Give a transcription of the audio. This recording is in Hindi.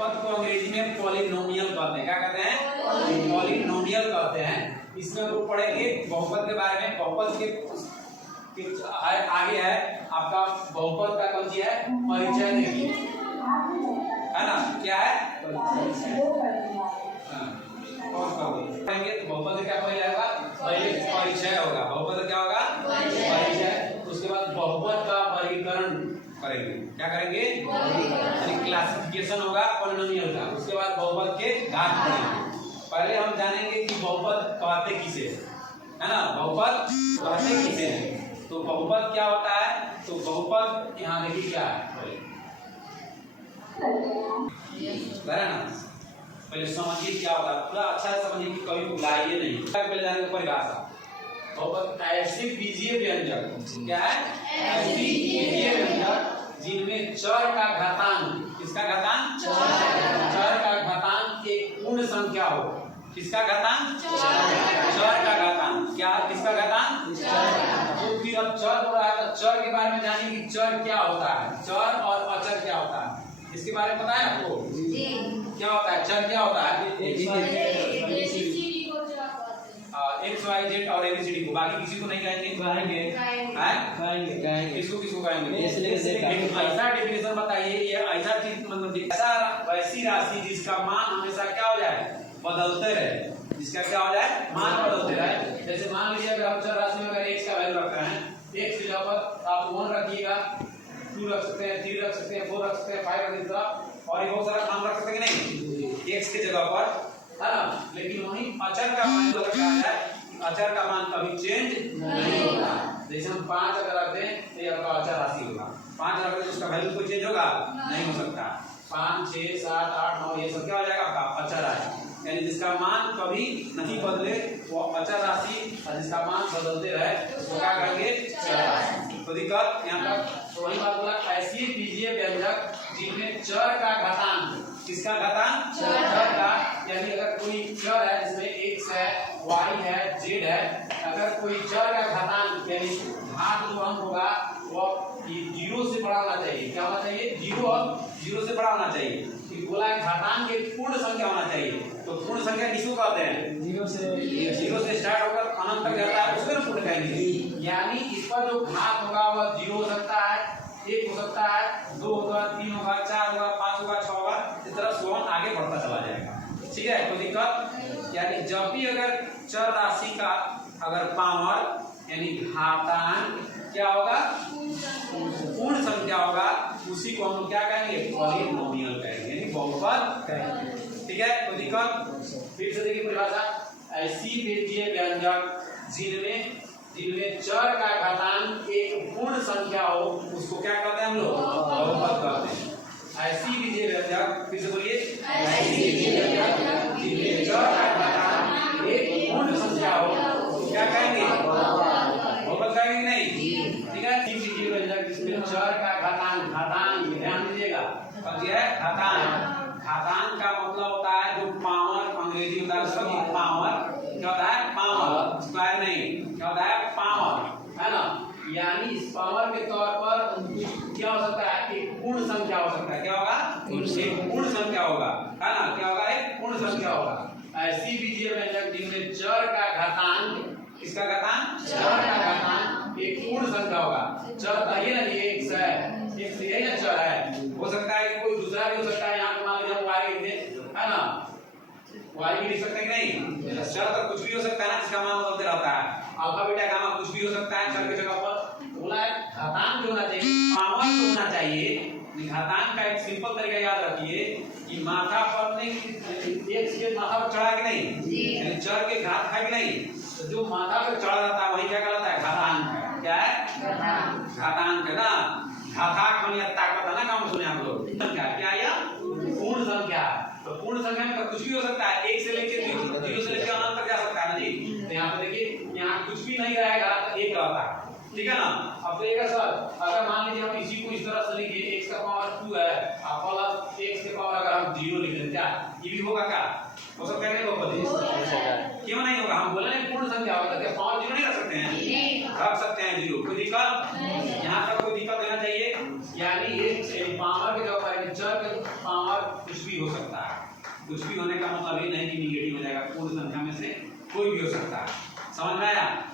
बहुपद को अंग्रेजी में पॉलिनोमियल कहते हैं। क्या कहते हैं? पॉलिनोमियल कहते हैं। इसमें हम लोग पढ़ेंगे बहुपद के बारे में। बहुपद के आगे है आपका बहुपद का कौन सी है परिचय देखिए, है ना? क्या है? पढ़ेंगे तो बहुपद का क्या पहले आएगा? पहले परिचय होगा। बहुपद क्या होगा? परिचय। उसके बाद बहुपद का वर्गीकरण करेंगे। क्या करेंगे? क्लासिफिकेशन होगा पॉलिनोमियल का। उसके बाद बहुपद के घात पढ़ेंगे। पहले हम जानेंगे कि बहुपद कहते किसे, है ना? बहुपद कहते किसे हैं। तो बहुपद क्या होता है? तो बहुपद यहाँ देखिए क्या है, पहले ना पहले समझिए क्या होता है, पूरा अच्छा से समझिए कि कभी भुलाइए नहीं। पहले जानेंगे परिभाषा। बहुपद ऐसे बीजीय व्यंजक, क्या है? ऐसे बीजीय व्यंजक जिनमें चर का घातांक, किसका घातांक? चर का घातांक एक पूर्ण संख्या हो। किसका घातांक? चर का घातांक। क्या? किसका घातांक? तो फिर अब चर हो रहा है तो चर के बारे में जानिए कि चर क्या होता है, चर और अचर क्या होता है, इसके बारे में पता है आपको? क्या होता है चर? क्या होता है? एक्स वाई जेड और एबीसीडी को। बाकी किसी को नहीं कहेंगे। किसको किसको कहेंगे? ऐसा डेफिनेशन बताइए, ये ऐसा चीज मतलब ऐसा वैसी राशि जिसका मान हमेशा क्या हो जाए? बदलते रहे। जिसका क्या हो जाए? मान बदलते रहे। जैसे मान लीजिए अगर हम चर राशि में अगर x का वैल्यू रख रहे हैं, x की जगह पर आप 1 रखिएगा, 2 रख सकते हैं, 3 रख सकते हैं, 4 रख सकते हैं, 5 रख सकते हैं और ये बहुत सारा मान रख सकते हैं कि नहीं x की जगह पर, है ना? लेकिन वहीं अचर का मान जो रखा है, अचर का मान कभी चेंज नहीं होता। जैसे हम 5 अगर रखते हैं तो ये आपका अचर राशि होगा। 5 रखते तो उसका वैल्यू कोई चेंज होगा? नहीं हो सकता। 5, 6, 7, 8, 9 ये सब क्या हो जाएगा? आपका अचर है। यानी जिसका मान कभी नहीं बदले वो अचर राशि, और जिसका मान बदलते रहे उसको क्या कहेंगे? चर राशि। तो दिक्कत यहाँ तक। तो वही बात बोला, ऐसी बीजीय व्यंजक जिनमें चर का घातांक, किसका घातांक? चर का। यानी अगर कोई चर है जिसमें x है, y है, z है, अगर कोई चर का घातांक यानी घात जो अंक होगा वो 0 से बड़ा होना चाहिए। क्या होना चाहिए? 0 और 0 से बड़ा होना चाहिए। बोला है घातांक एक पूर्ण संख्या होना चाहिए। तो पूर्ण संख्या किसको कहते हैं? 0 से स्टार्ट होकर अनंत तक जाता है, उसको पूर्ण कहेंगे। यानी इस पर जो घात होगा वह 0 हो सकता है, 1 हो सकता है, 2 होगा, 3 होगा, 4 होगा, 5 होगा, 6 होगा, इस तरह सोन आगे बढ़ता चला जाएगा। ठीक है? कोई दिक्कत? यानी जब भी अगर चर राशि का अगर पावर यानी घातांक क्या होगा? पूर्ण संख्या होगा, उसी को हम लोग क्या कहेंगे? पॉलिनोमियल कहेंगे, यानी बहुपद कहेंगे। ठीक है? कोई दिक्कत? फिर से देखिए परिभाषा, ऐसी बीजीय व्यंजक जिनमें चर का घातांक एक पूर्ण संख्या हो उसको क्या कहते हैं हम लोग? बहुपद कहते हैं। ऐसी बीजीय व्यंजक, फिर से बोलिए, ऐसी बीजीय व्यंजक जिनमें चर का घातांक एक पूर्ण संख्या हो क्या कहेंगे? बहुपद कहेंगे नहीं? ठीक है? बीजीय व्यंजक जिसमें चर का घातांक, घातांक ध्यान दीजिएगा, घातांक। घातांक का मतलब होता है जो पावर, अंग्रेजी होता है उसका पावर। क्या होता है? पावर, स्क्वायर नहीं। क्या होता है? पावर, है ना? यानी इस पावर के तौर पर क्या हो सकता है? एक पूर्ण संख्या हो सकता है। क्या होगा? एक पूर्ण संख्या होगा, है ना? क्या होगा? एक पूर्ण संख्या होगा। ऐसी बीजीय व्यंजक जिनमें चर का घातांक, किसका घातांक? चर का घातांक एक पूर्ण संख्या होगा। चर कहिए ना, ये x है, x यही ना चर है। हो सकता है कि कोई दूसरा भी हो सकता है। यहाँ पे मान लीजिए y लिख दें, है ना? y भी लिख सकते हैं कि नहीं? चर तो कुछ भी हो सकता है ना, जिसका मान बदलते रहता है। अल्फा बीटा गामा कुछ भी हो सकता है चर की जगह पर। बोला है घातांक जो होना चाहिए, पावर जो होना चाहिए। घातांक का एक सिंपल तरीका याद रखिए कि माथा पर नहीं, x के माथा पर चढ़ा कि नहीं, चर के घात है कि नहीं, तो जो माथा पर चढ़ा रहता है वही क्या कहलाता है? घातांक। क्या है? घातांक है ना? घातांक माने ताकत है ना, काम सुने आप लोग। क्या यह पूर्ण संख्या? तो पूर्ण संख्या में कुछ भी हो सकता है, 1 से लेके 0 से लेके अनंत तक जा सकता है ना जी। तो यहाँ पे देखिए, यहाँ कुछ भी नहीं रहेगा तो 1 रहता है। ठीक है ना? अब तो एक सर अगर मान लीजिए हम इसी को इस तरह से लिखे, x का पावर 2 है और प्लस x के पावर अगर हम 0 लिख दें, क्या ये भी होगा? क्या हो सकता है? नहीं होगा। क्यों नहीं होगा? हम बोले ना पूर्ण संख्या होगा, क्या पावर 0 नहीं रख सकते हैं? रख सकते हैं 0। कोई दिक्कत? यहाँ तक कोई दिक्कत होना चाहिए। यानी एक पावर के जो चर के पावर कुछ भी हो सकता है। कुछ भी होने का मतलब ये नहीं कि निगेटिव हो जाएगा, पूर्ण संख्या में से कोई भी हो सकता है। समझ में आया?